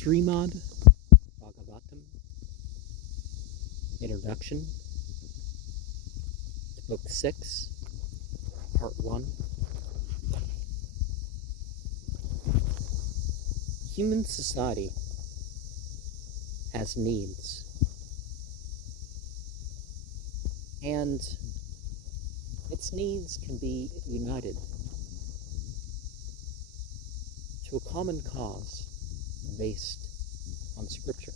Srimad Bhagavatam, Introduction to Book 6, Part 1. Human society has needs, and its needs can be united to a common cause based on Scripture.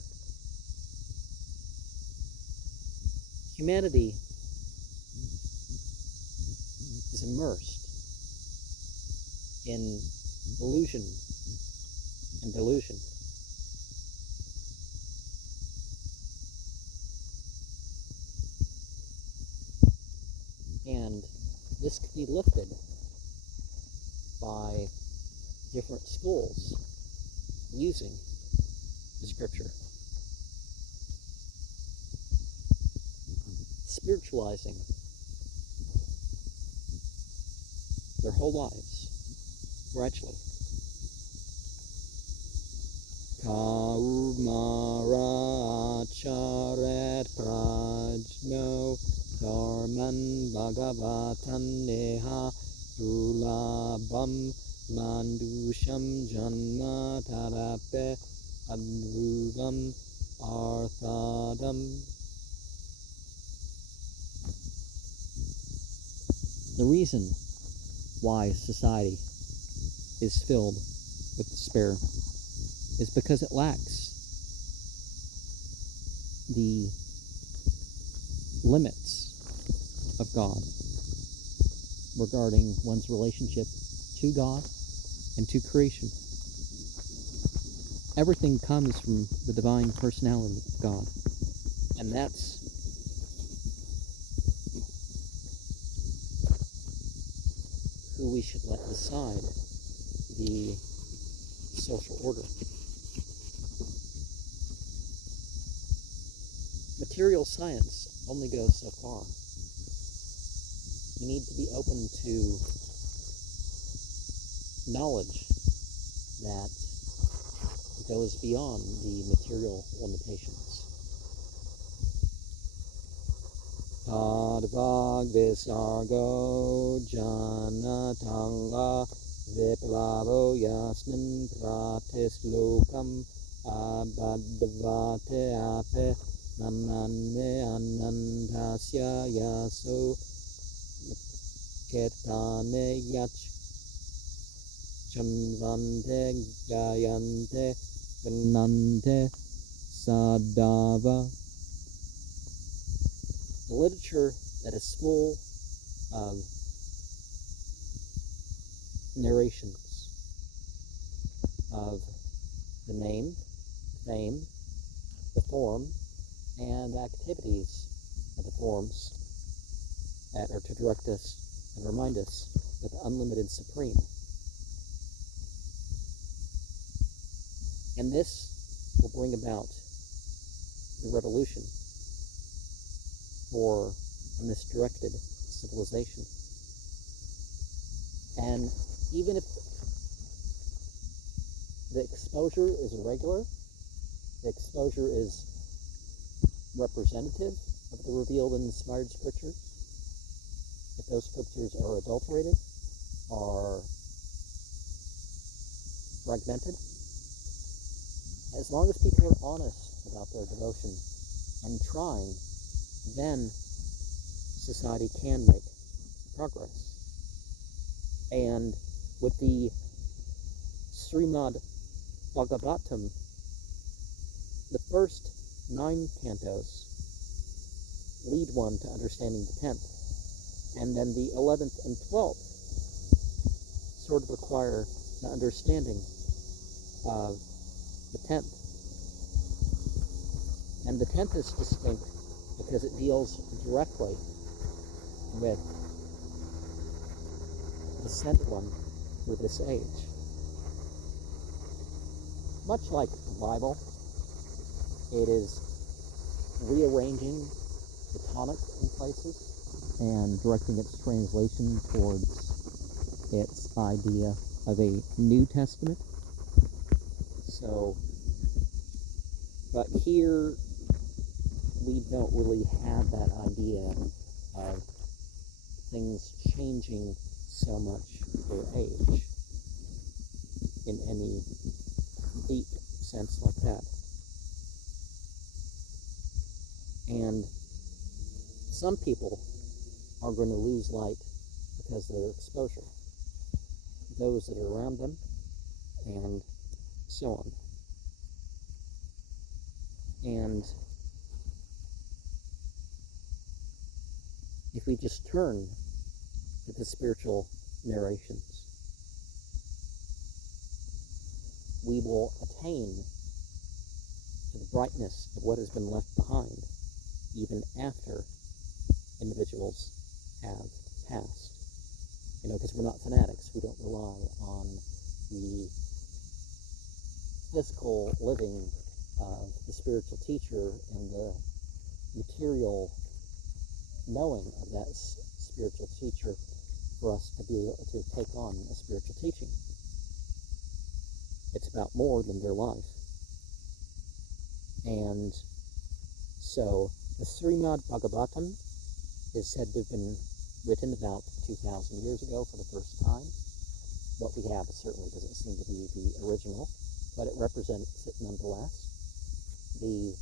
Humanity is immersed in illusion and delusion. And this can be lifted by different schools using the Scripture. Spiritualizing their whole lives gradually. Kaumara charet prajno dharman bhagavatan neha dulabam mandusham janma tarape adruvam arthadam. The reason why society is filled with despair is because it lacks the limits of God regarding one's relationship to God and to creation. Everything comes from the divine personality of God, and that's who we should let decide the social order. Material science only goes so far. We need to be open to knowledge that goes beyond the material limitations. Padvag visargo janatanga viplavo yasmin pratis lokam abadvate ape namane anandasya yaso ketane yach chanvante gayante ganante sadava. The literature that is full of narrations of the name, fame, the form, and activities of the forms that are to direct us and remind us of the unlimited supreme. And this will bring about the revolution for a misdirected civilization. And even if the exposure is irregular, the exposure is representative of the revealed and inspired scriptures, if those scriptures are adulterated, are fragmented, as long as people are honest about their devotion and trying, then society can make progress. And with the Srimad Bhagavatam, the first 9 cantos lead one to understanding the 10th, and then the 11th and 12th sort of require the understanding of the 10th. And the 10th is distinct because it deals directly with the sent one for this age. Much like the Bible, it is rearranging the tonic in places and directing its translation towards its idea of a New Testament. So But here, we don't really have that idea of things changing so much for age in any deep sense like that. And some people are going to lose light because of their exposure, those that are around them, and so on. And if we just turn to the spiritual narrations, we will attain to the brightness of what has been left behind, even after individuals have passed. Because we're not fanatics. We don't rely on the physical living of the spiritual teacher and the material knowing of that spiritual teacher for us to be able to take on a spiritual teaching. It's about more than their life. And so the Srimad Bhagavatam is said to have been written about 2,000 years ago for the first time. What we have certainly doesn't seem to be the original, but it represents it nonetheless. The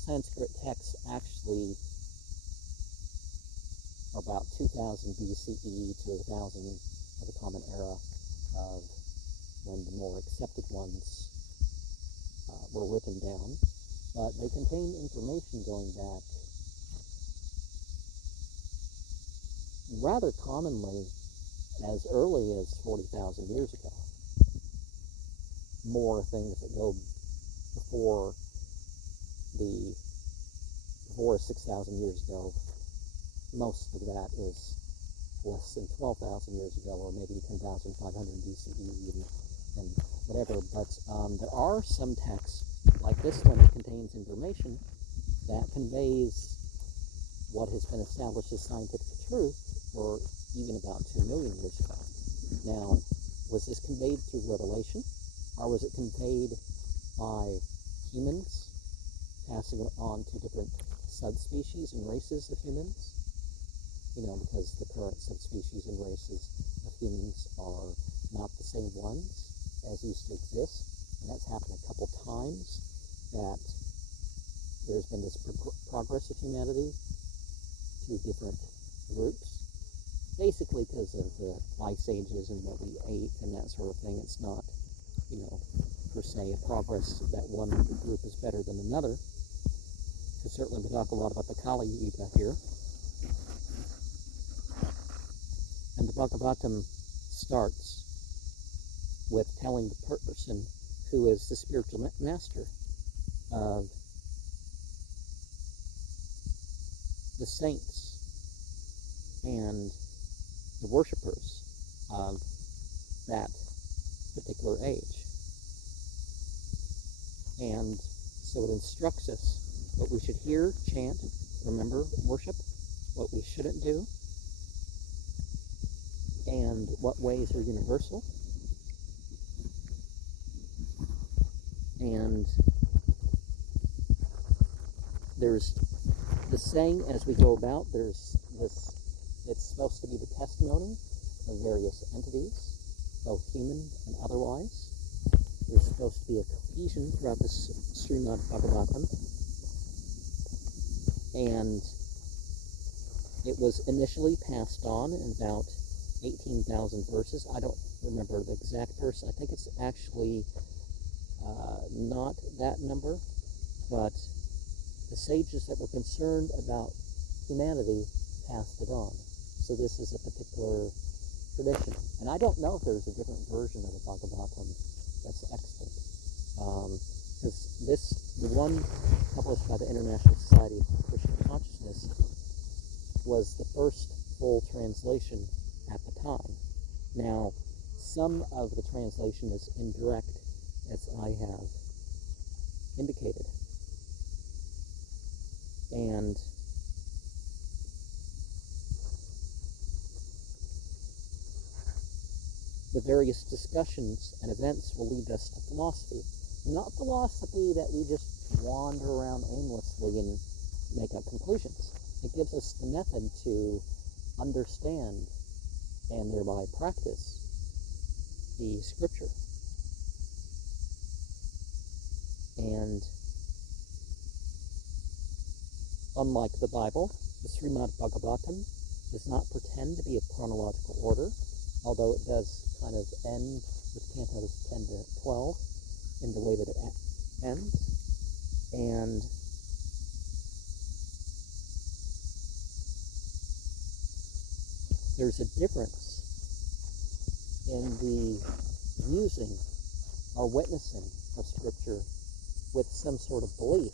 Sanskrit texts actually are about 2000 BCE to 1000 of the Common Era of when the more accepted ones were written down, but they contain information going back rather commonly as early as 40,000 years ago. More things that go before 6,000 years ago. Most of that is less than 12,000 years ago, or maybe 10,500 BCE and whatever. But there are some texts, like this one, that contains information that conveys what has been established as scientific truth for even about 2 million years ago. Now, was this conveyed through revelation, or was it conveyed by humans passing it on to different subspecies and races of humans? Because the current subspecies and races of humans are not the same ones as used to exist, and that's happened a couple times, that there's been this progress of humanity to different groups, basically because of the ice ages and what we ate and that sort of thing. It's not, per se a progress that one group is better than another, because certainly we talk a lot about the Kali Yuga here. And the Bhagavatam starts with telling the person who is the spiritual master of the saints and the worshippers of that particular age. And so it instructs us what we should hear, chant, remember, worship, what we shouldn't do, and what ways are universal. And there's the saying as we go about, there's this, it's supposed to be the testimony of various entities, both human and otherwise. There's supposed to be a cohesion throughout the Srimad Bhagavatam. And it was initially passed on in about 18,000 verses. I don't remember the exact verse. I think it's actually not that number, but the sages that were concerned about humanity passed it on. So this is a particular tradition. And I don't know if there's a different version of the Bhagavatam that's extant. Because the one published by the International Society for Christian Consciousness was the first full translation at the time. Now, some of the translation is indirect, as I have indicated. And the various discussions and events will lead us to philosophy. not philosophy that we just wander around aimlessly and make up conclusions. It gives us the method to understand and thereby practice the scripture. And unlike the Bible, the Srimad Bhagavatam does not pretend to be a chronological order, although it does kind of end with cantos 10 to 12 in the way that it ends. And there's a difference in the using or witnessing of Scripture with some sort of belief,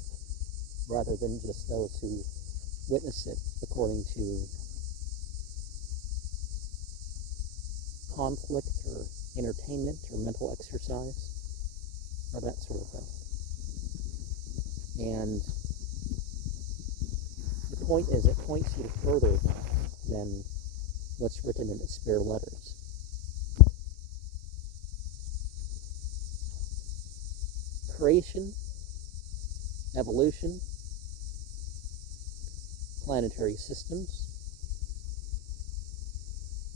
rather than just those who witness it according to conflict or entertainment or mental exercise or that sort of thing. And the point is, it points you further than what's written in its spare letters. Creation, evolution, planetary systems,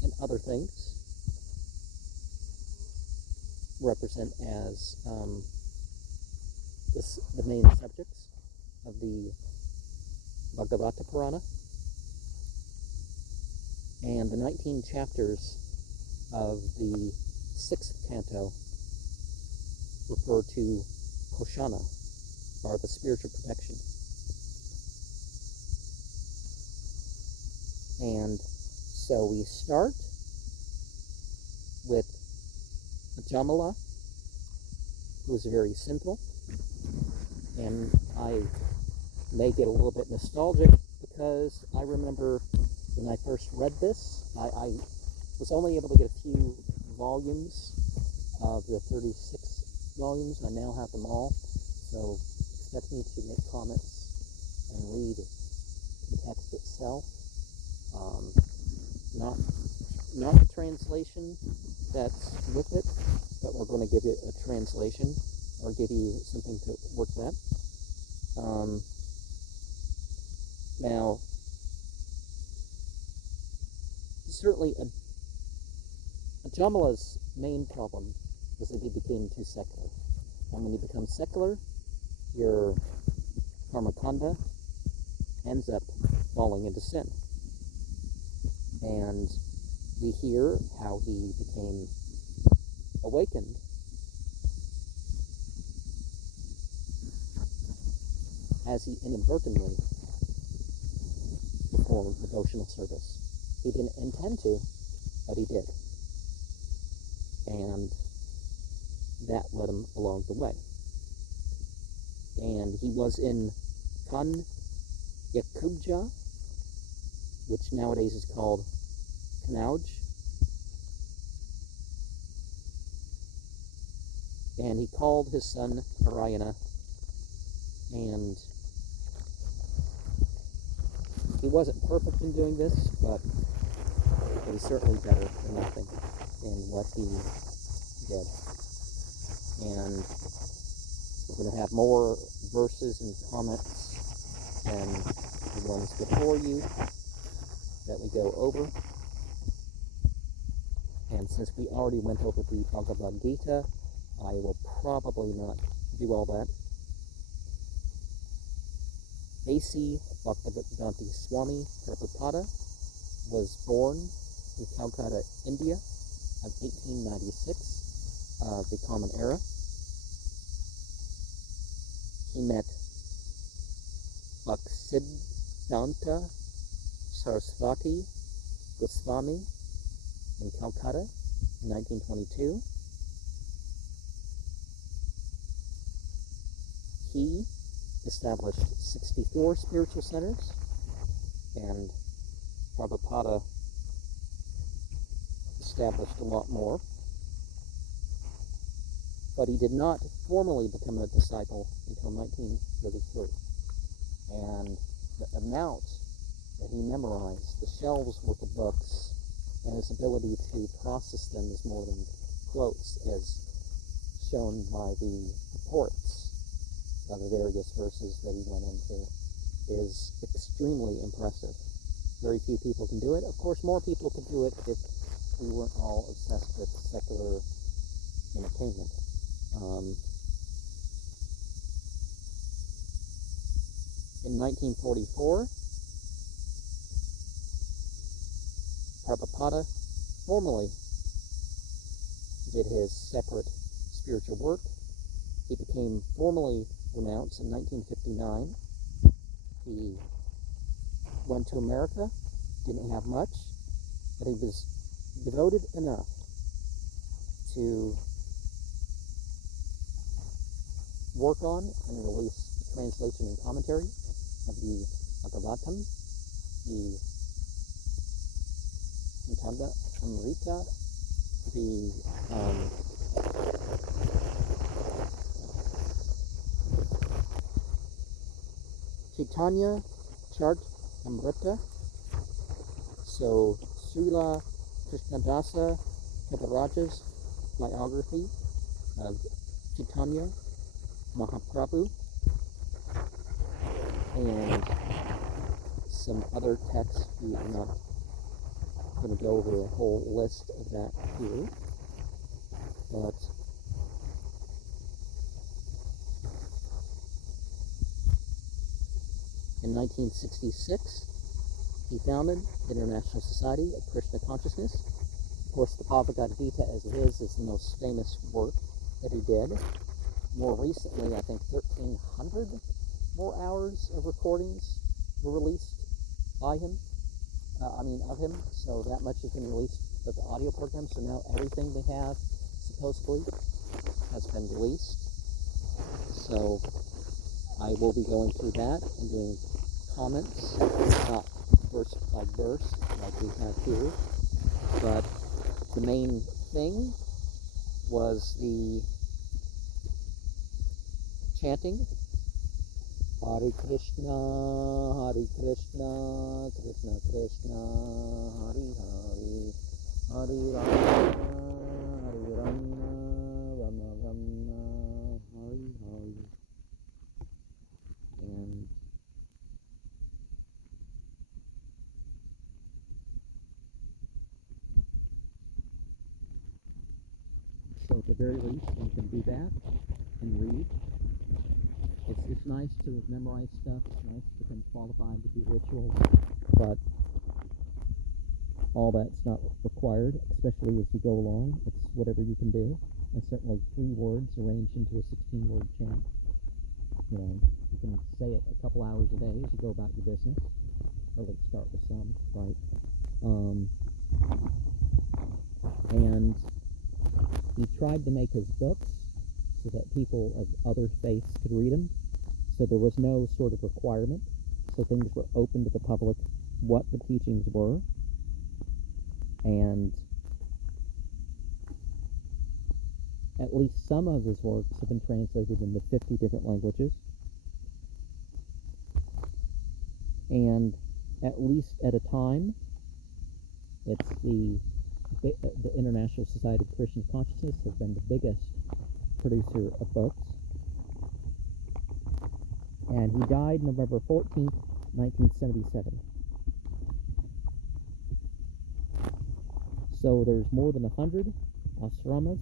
and other things represent as the main subjects of the Bhagavata Purana. And the 19 chapters of the 6th canto refer to Poshana, or the spiritual protection. And so we start with Jamala, who is very simple, and I may get a little bit nostalgic because I remember when I first read this, I was only able to get a few volumes of the 36 volumes. I now have them all, so expect me to make comments and read the text itself. Not the translation that's with it, but we're going to give it a translation, or give you something to work that. Now, certainly Jamala's main problem was that he became too secular. And when you become secular, your karmakanda ends up falling into sin. And we hear how he became awakened as he inadvertently performed devotional service. He didn't intend to, but he did. And that led him along the way. And he was in Kan Yakubja, which nowadays is called Kanauj. And he called his son Narayana, and he wasn't perfect in doing this, but it was certainly better than nothing in what he did. And we're going to have more verses and comments than the ones before you that we go over. And since we already went over the Bhagavad Gita, I will probably not do all that. A.C. Bhaktivedanta Swami Prabhupada was born in Calcutta, India, of 1896, the Common Era. He met Bhaktisiddhanta Saraswati Goswami in Calcutta in 1922. He established 64 spiritual centers, and Prabhupada established a lot more. But he did not formally become a disciple until 1933. And the amount that he memorized, the shelves worth of books, and his ability to process them as more than quotes, as shown by the purports of the various verses that he went into, is extremely impressive. Very few people can do it. Of course, more people could do it if we weren't all obsessed with secular entertainment. In 1944, Prabhupada formally did his separate spiritual work. He became formally renounced in 1959. He went to America, didn't have much, but he was devoted enough to work on and release the translation and commentary of the Bhagavatam, the Nitanda Amrita, the Chaitanya Chart Amrita, so Srila Krishnadasa Kavaraja's biography of Chaitanya Mahaprabhu, and some other texts. We are not going to go over a whole list of that here, but in 1966, he founded the International Society of Krishna Consciousness. Of course, the Bhagavad Gita as it is the most famous work that he did. More recently, I think 1,300 more hours of recordings were released by him, of him, so that much has been released with the audio program, so now everything they have, supposedly, has been released. So, I will be going through that and doing comments, not verse by verse, like we have here, but the main thing was the chanting, Hare Krishna, Krishna Krishna, Hare Hare, Hare Rama, Rama Rama, Hare Hare. And so at the very least, you can do that and read. It's nice to memorize stuff, it's nice to become qualified to do rituals, but all that's not required, especially as you go along. It's whatever you can do, and certainly 3 words arranged into a 16-word chant. You can say it a couple hours a day as you go about your business, or let's start with some, right? And he tried to make his books so that people of other faiths could read them. So there was no sort of requirement. So things were open to the public, what the teachings were. And at least some of his works have been translated into 50 different languages. And at least at a time, it's the International Society of Christian Consciousness has been the biggest producer of books. And he died November 14th, 1977. So there's more than 100 ashramas,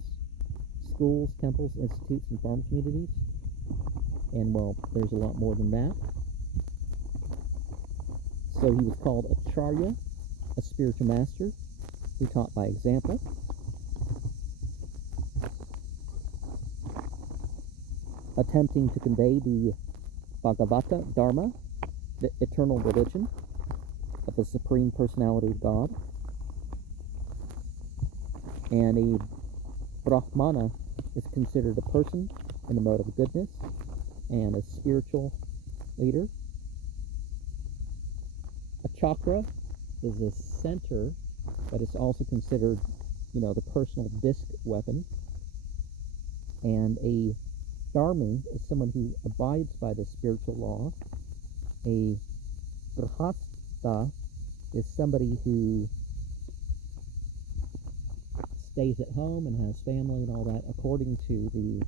schools, temples, institutes, and farm communities. And, well, there's a lot more than that. So he was called Acharya, a spiritual master, who taught by example. Attempting to convey the Bhagavata Dharma, the eternal religion of the Supreme Personality of God. And a Brahmana is considered a person in the mode of goodness and a spiritual leader. A chakra is a center, but it's also considered, the personal disc weapon. And a dharmi is someone who abides by the spiritual law. A grihastha is somebody who stays at home and has family and all that according to the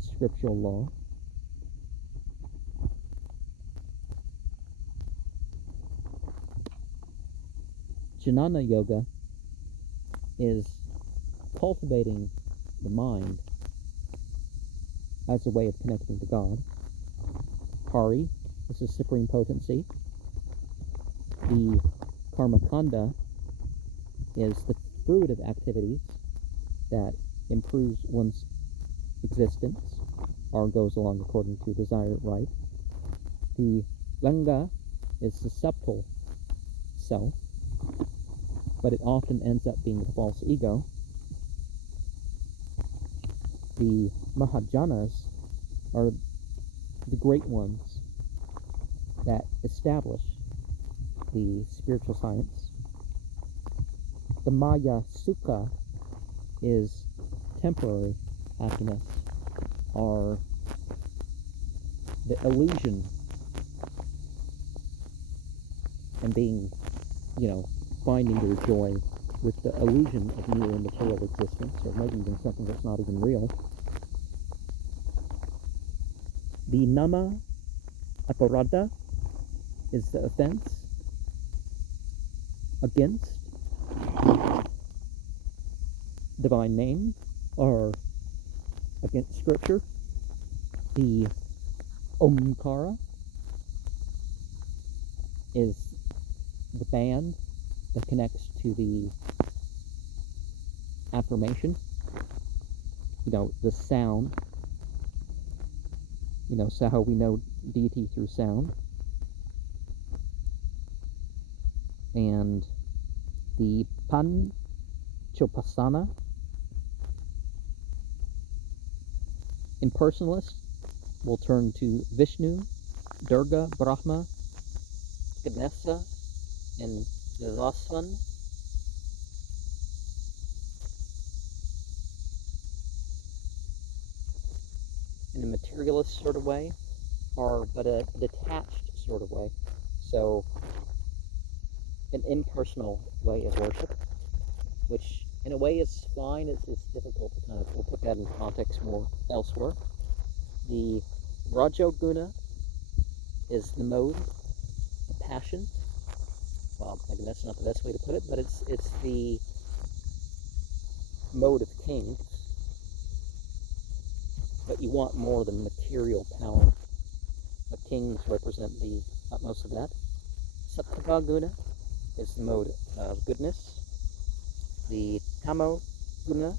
scriptural law. Jnana Yoga is cultivating the mind as a way of connecting to God. Hari is the supreme potency. The Karmakanda is the fruitive activities that improves one's existence or goes along according to desired right. The Langa is the subtle self, but it often ends up being the false ego. The Mahajanas are the great ones that establish the spiritual science. The Maya Sukha is temporary happiness, or the illusion and being, finding your joy with the illusion of mere material existence, or maybe even something that's not even real. The Nama Aparada is the offense against divine name or against scripture. The Omkara is the band that connects to the affirmation, the sound, so how we know deity through sound. And the Panchopasana, impersonalists will turn to Vishnu, Durga, Brahma, Ganesha, and Vaswan. In a materialist sort of way, but a detached sort of way. So an impersonal way of worship, which in a way is fine. It's difficult to we'll put that in context more elsewhere. The Rajoguna is the mode of passion. Well, maybe that's not the best way to put it, but it's the mode of kings. But you want more than material power. The kings represent the utmost of that. Sattva Guna is the mode of goodness. The Tamo Guna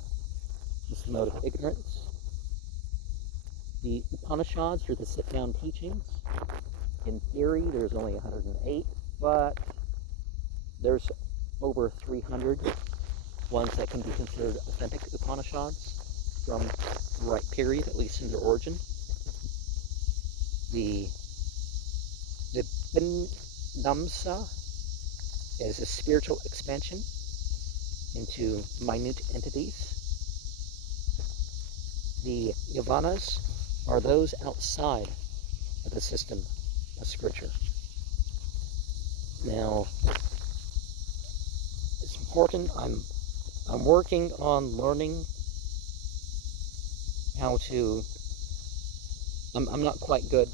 is the mode of ignorance. The Upanishads are the sit-down teachings. In theory, there's only 108, but there's over 300 ones that can be considered authentic Upanishads from the right period, at least in their origin. The Vibhamsa is a spiritual expansion into minute entities. The Yavanas are those outside of the system of scripture. Now, it's important. I'm working on learning how to. I'm not quite good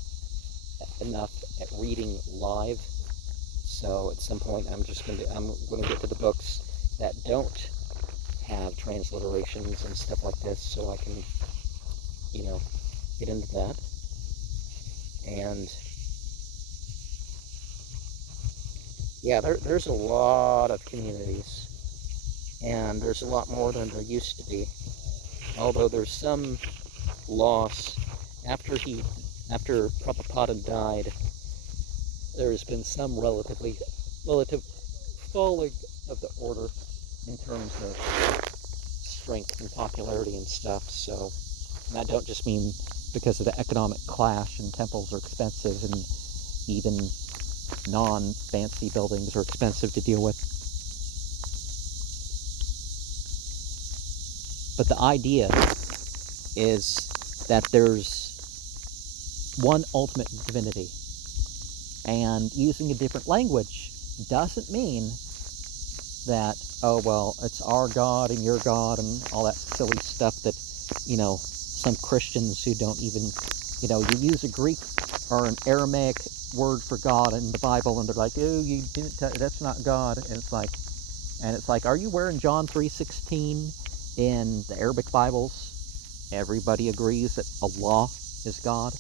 enough at reading live, so at some point I'm going to get to the books that don't have transliterations and stuff like this, so I can, get into that. And yeah, there's a lot of communities, and there's a lot more than there used to be. Although there's some loss after Prabhupada died, there's been some relative falling of the order in terms of strength and popularity and stuff. So, and I don't just mean because of the economic clash, and temples are expensive, and even non-fancy buildings are expensive to deal with. But the idea is that there's one ultimate divinity, and using a different language doesn't mean that, oh, well, it's our God and your God and all that silly stuff that, some Christians who don't even, you use a Greek or an Aramaic word for God in the Bible, and they're like, oh, you didn't, that's not God. And it's like, are you wearing John 3:16 in the Arabic Bibles? Everybody agrees that Allah is God,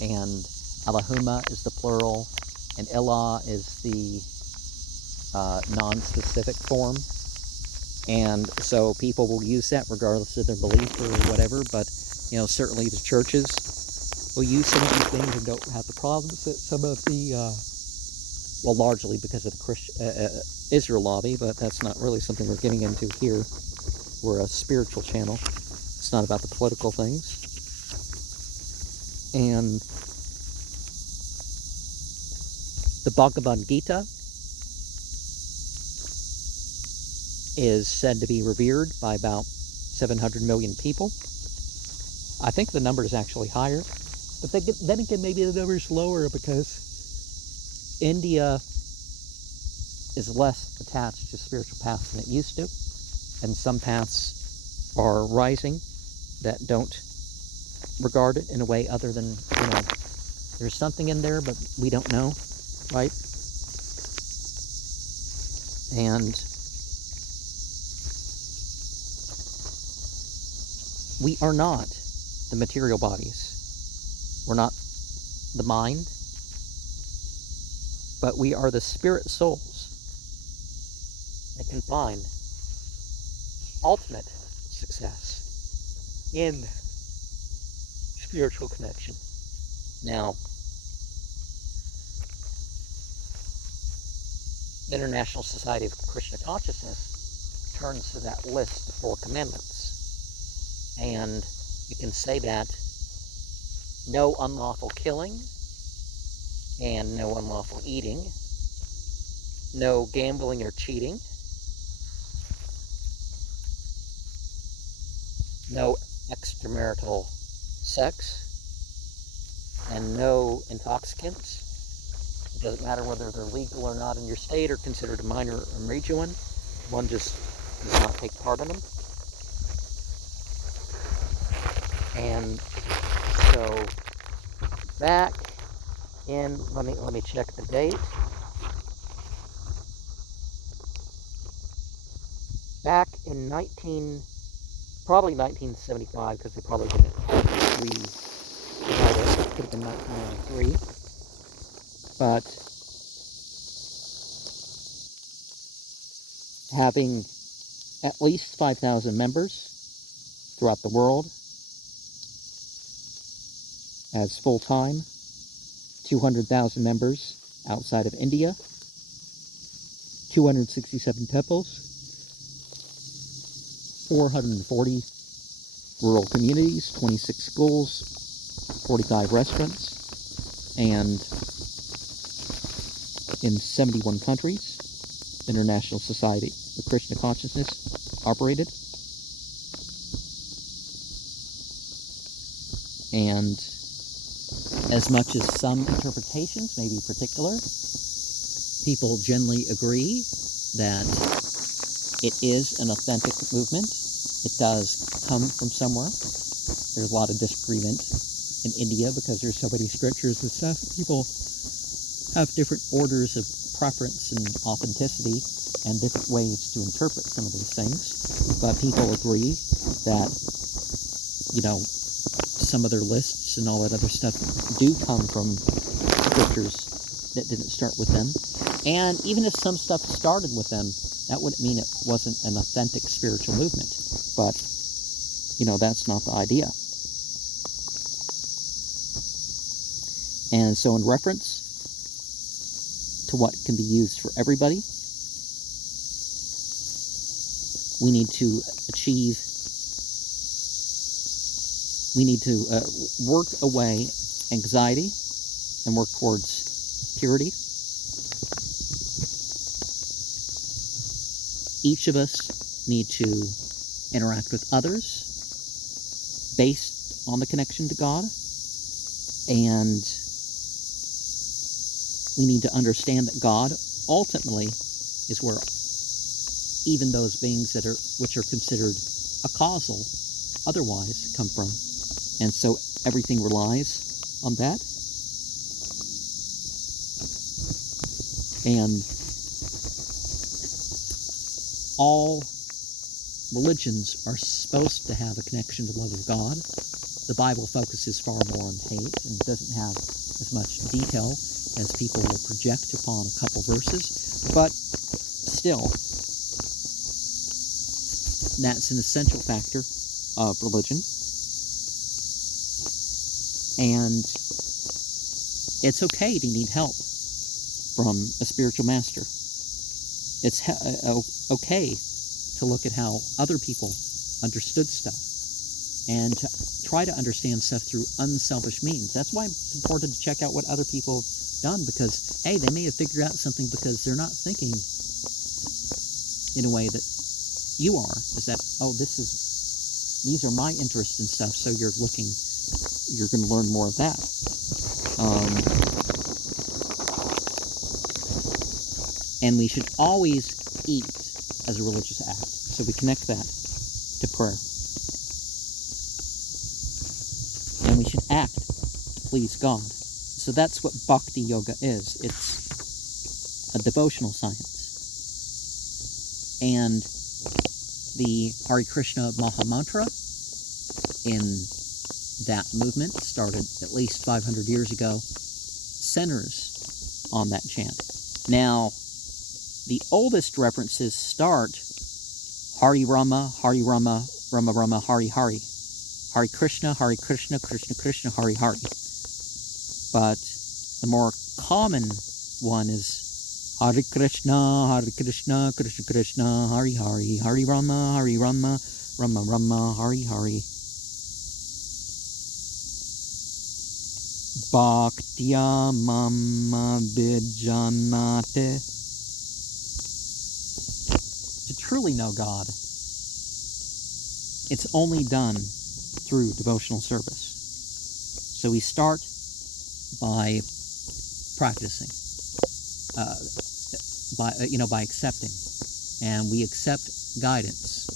and Allahumma is the plural, and Ilah is the non-specific form. And so people will use that regardless of their belief or whatever, but certainly the churches will use some of these things and don't have the problems that some of the largely because of the Israel lobby, but that's not really something we're getting into here. We're a spiritual channel. It's not about the political things. And the Bhagavad Gita is said to be revered by about 700 million people. I think the number is actually higher, but then again, maybe the number is lower because India is less attached to spiritual paths than it used to, and some paths are rising that don't regard it in a way other than, there's something in there, but we don't know, right? And we are not the material bodies. We're not the mind, but we are the spirit souls that can find ultimate success in spiritual connection. Now, the International Society of Krishna Consciousness turns to that list of 4 commandments, and you can say that no unlawful killing, and no unlawful eating, no gambling or cheating, no extramarital sex, and no intoxicants. It doesn't matter whether they're legal or not in your state or considered a minor or major one. One just does not take part in them. And so back in, let me check the date. Back in probably 1975, because they probably didn't read it. It could have been 1993. But having at least 5,000 members throughout the world as full-time, 200,000 members outside of India, 267 temples, 440 rural communities, 26 schools, 45 restaurants, and in 71 countries, the International Society of Krishna Consciousness operated. And as much as some interpretations may be particular, people generally agree that it is an authentic movement. It does come from somewhere. There's a lot of disagreement in India because there's so many scriptures and stuff. People have different orders of preference and authenticity and different ways to interpret some of these things. But people agree that, some of their lists and all that other stuff do come from scriptures that didn't start with them. And even if some stuff started with them, that wouldn't mean it wasn't an authentic spiritual movement. But, that's not the idea. And so in reference to what can be used for everybody, we need to work away anxiety and work towards purity. Each of us need to interact with others based on the connection to God, and we need to understand that God ultimately is where even those beings which are considered a causal otherwise come from. And so everything relies on that. And all religions are supposed to have a connection to the love of God. The Bible focuses far more on hate and doesn't have as much detail as people will project upon a couple verses, but still, that's an essential factor of religion. And it's okay to need help from a spiritual master. It's okay to look at how other people understood stuff and to try to understand stuff through unselfish means. That's why it's important to check out what other people have done, because, hey, they may have figured out something because they're not thinking in a way that you are. Is that, oh, these are my interests and stuff, so you're going to learn more of that. And we should always eat as a religious act. So we connect that to prayer. And we should act to please God. So that's what bhakti yoga is. It's a devotional science. And the Hare Krishna Maha Mantra in that movement started at least 500 years ago, centers on that chant. Now, the oldest references start Hari Rama, Rama Rama, Hari Hari. Hare Krishna, Krishna Krishna, Hari Hari. But the more common one is Hare Krishna, Krishna Krishna, Hari Hari, Hari Rama, Rama Rama, Hari Hari. Bhaktya mama vijanate. To truly know God, it's only done through devotional service. So we start by practicing, by accepting, and we accept guidance,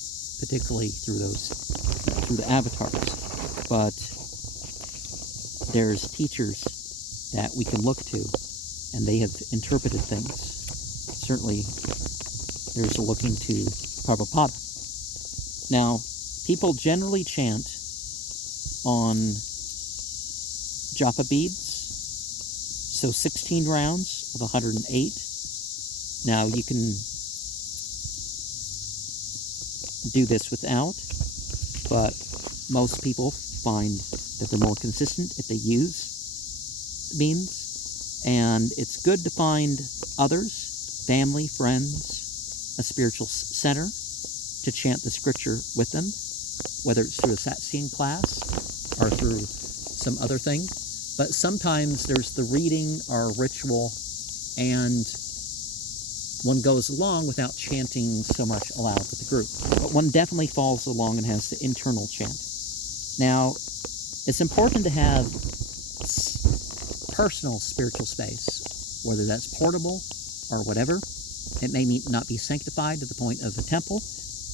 particularly through the avatars. But there's teachers that we can look to, and they have interpreted things. Certainly, there's a looking to Prabhupada. Now, people generally chant on japa beads, so 16 rounds of 108. Now, you can do this without, but most people find that they're more consistent if they use the beans, and it's good to find others, family, friends, a spiritual center, to chant the scripture with them, whether it's through a satsang class or through some other thing. But sometimes there's the reading or ritual, and one goes along without chanting so much aloud with the group. But one definitely follows along and has the internal chant. Now, it's important to have personal spiritual space, whether that's portable or whatever. It may not be sanctified to the point of a temple,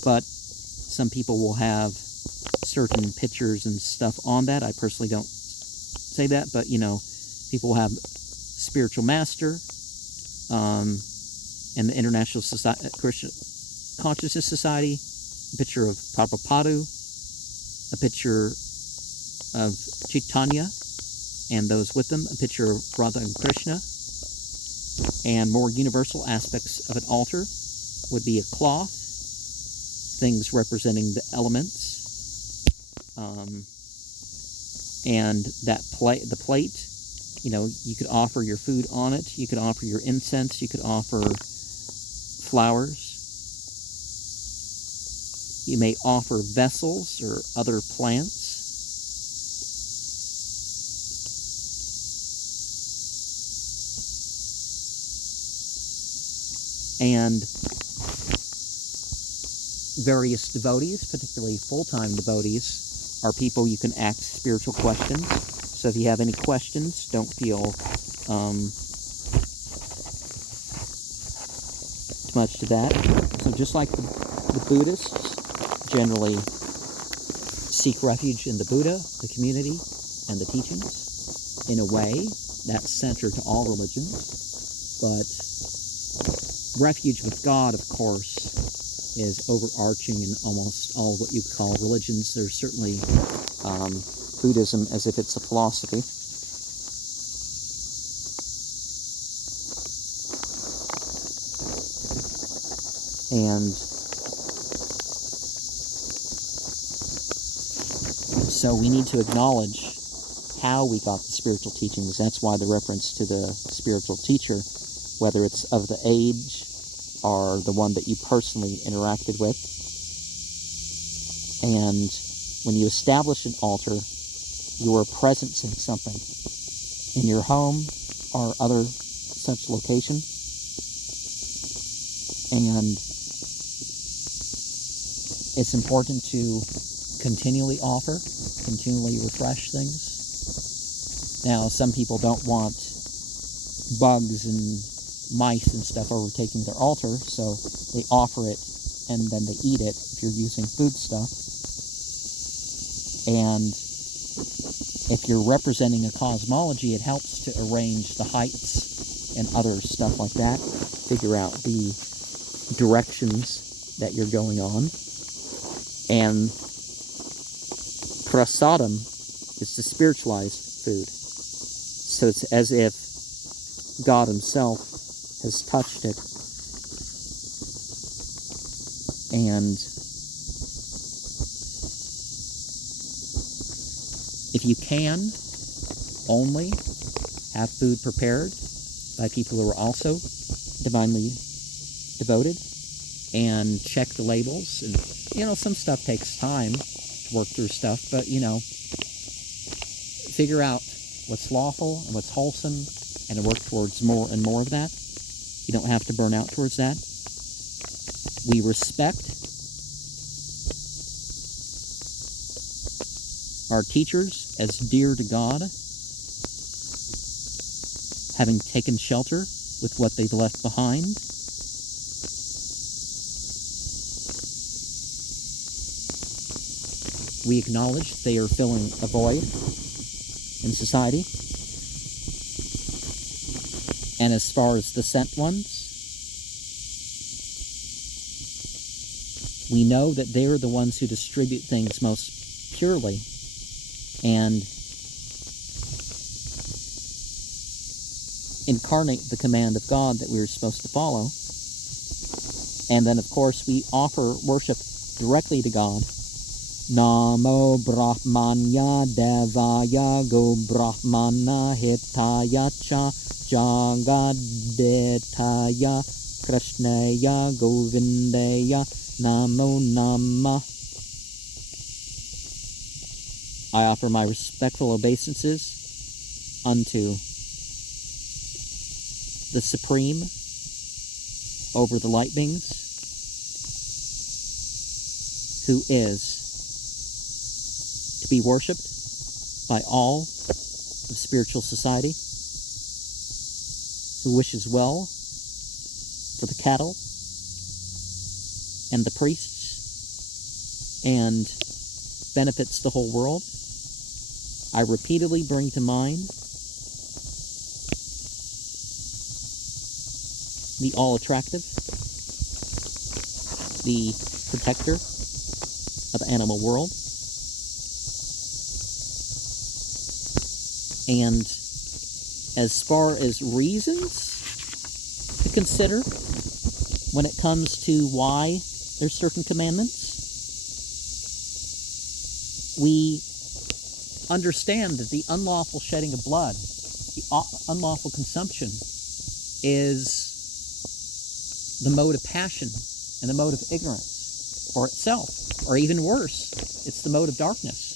but some people will have certain pictures and stuff on that. I personally don't say that, but, people will have spiritual master, and the International Christian Consciousness Society, a picture of Prabhupada, a picture of Chaitanya and those with them, a picture of Radha and Krishna, and more universal aspects of an altar would be a cloth, things representing the elements, and the plate, you could offer your food on it, you could offer your incense, you could offer flowers, you may offer vessels or other plants. And various devotees, particularly full-time devotees, are people you can ask spiritual questions. So if you have any questions, don't feel too much to that. So just like the Buddhists generally seek refuge in the Buddha, the community, and the teachings, in a way, that's central to all religions. But refuge with God, of course, is overarching in almost all what you call religions. There's certainly Buddhism as if it's a philosophy. And so we need to acknowledge how we got the spiritual teachings. That's why the reference to the spiritual teacher, whether it's of the age or the one that you personally interacted with. And when you establish an altar, you are presencing something in your home or other such location. And it's important to continually offer, continually refresh things. Now, some people don't want bugs and mice and stuff overtaking their altar, so they offer it and then they eat it if you're using food stuff. And if you're representing a cosmology, it helps to arrange the heights and other stuff like that, figure out the directions that you're going on. And prasadam is the spiritualized food. So it's as if God himself has touched it. And if you can, only have food prepared by people who are also divinely devoted, and check the labels. And some stuff takes time to work through stuff, but figure out what's lawful and what's wholesome and work towards more and more of that. You don't have to burn out towards that. We respect our teachers as dear to God, having taken shelter with what they've left behind. We acknowledge they are filling a void in society. And as far as the sent ones, we know that they are the ones who distribute things most purely and incarnate the command of God that we are supposed to follow. And then, of course, we offer worship directly to God. Namo Brahmanya Devaya Go Brahmana Hitaya Cha Jagadetaya Krishnaya Govindaya Namo Nama. I offer my respectful obeisances unto the Supreme over the light beings, who is to be worshipped by all of spiritual society, who wishes well for the cattle and the priests and benefits the whole world. I repeatedly bring to mind the all-attractive, the protector of the animal world, and as far as reasons to consider when it comes to why there's certain commandments, we understand that the unlawful shedding of blood, the unlawful consumption, is the mode of passion and the mode of ignorance for itself, or even worse, it's the mode of darkness,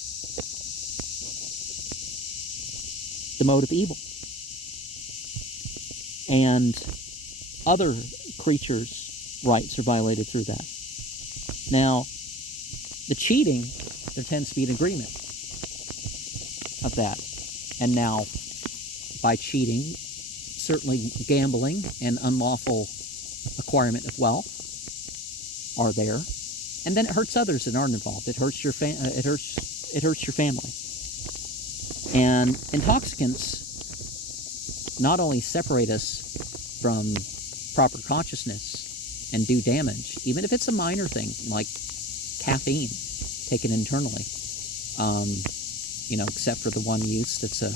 the mode of evil. And other creatures' rights are violated through that. Now, the cheating, there tends to be an agreement of that. And now, by cheating, certainly gambling and unlawful acquirement of wealth, are there, and then it hurts others that aren't involved. It hurts your it hurts your family. And intoxicants not only separate us from proper consciousness and do damage, even if it's a minor thing like caffeine taken internally, except for the one use that's a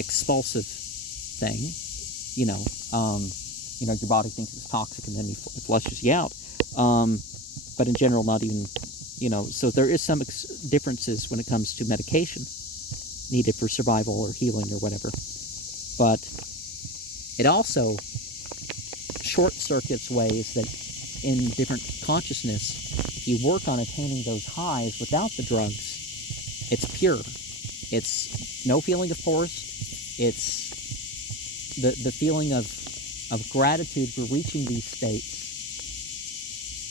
expulsive thing, your body thinks it's toxic and then it flushes you out. But in general, not even, so there is some differences when it comes to medication needed for survival or healing or whatever. But it also short circuits ways that in different consciousness, if you work on attaining those highs without the drugs, it's pure. It's no feeling of force. It's the feeling of gratitude for reaching these states.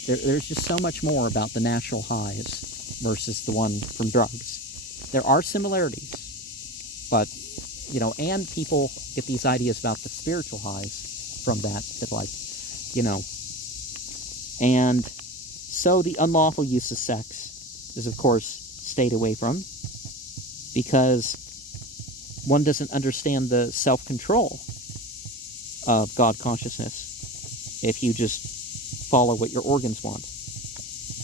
There's just so much more about the natural highs versus the one from drugs. There are similarities, but, and people get these ideas about the spiritual highs from that and so the unlawful use of sex is, of course, stayed away from, because one doesn't understand the self-control of God consciousness if you just follow what your organs want.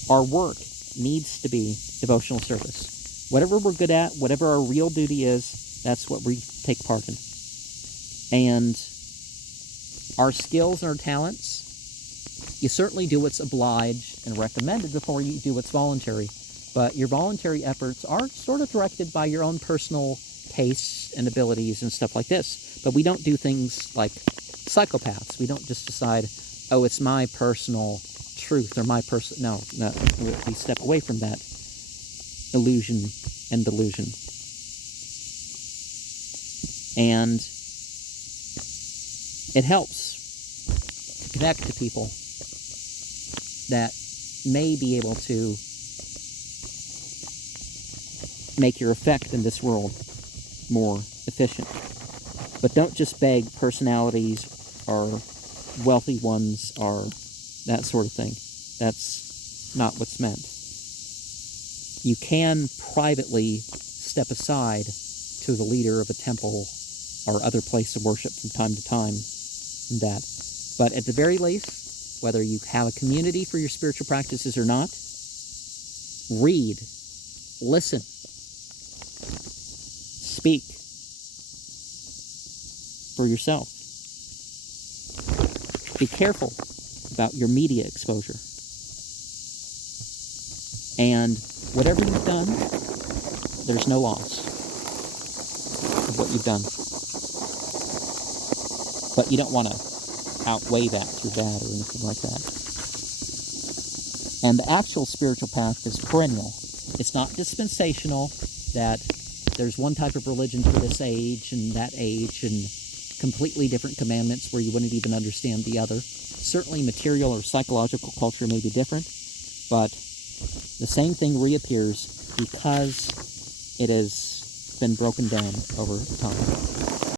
Our work needs to be devotional service. Whatever we're good at, whatever our real duty is, that's what we take part in. And our skills and our talents, you certainly do what's obliged and recommended before you do what's voluntary. But your voluntary efforts are sort of directed by your own personal tastes and abilities and stuff like this. But we don't do things like psychopaths. We don't just decide, oh, it's my personal truth or my no, we step away from that illusion and delusion. And it helps to connect to people that may be able to make your effect in this world more efficient. But don't just beg personalities or wealthy ones or that sort of thing. That's not what's meant. You can privately step aside to the leader of a temple or other place of worship from time to time, and that. But at the very least, whether you have a community for your spiritual practices or not, read, listen, speak for yourself. Be careful about your media exposure. And whatever you've done, there's no loss of what you've done. But you don't want to outweigh that through bad or anything like that. And the actual spiritual path is perennial. It's not dispensational, that there's one type of religion for this age and that age and completely different commandments where you wouldn't even understand the other. Certainly material or psychological culture may be different, but the same thing reappears because it has been broken down over time.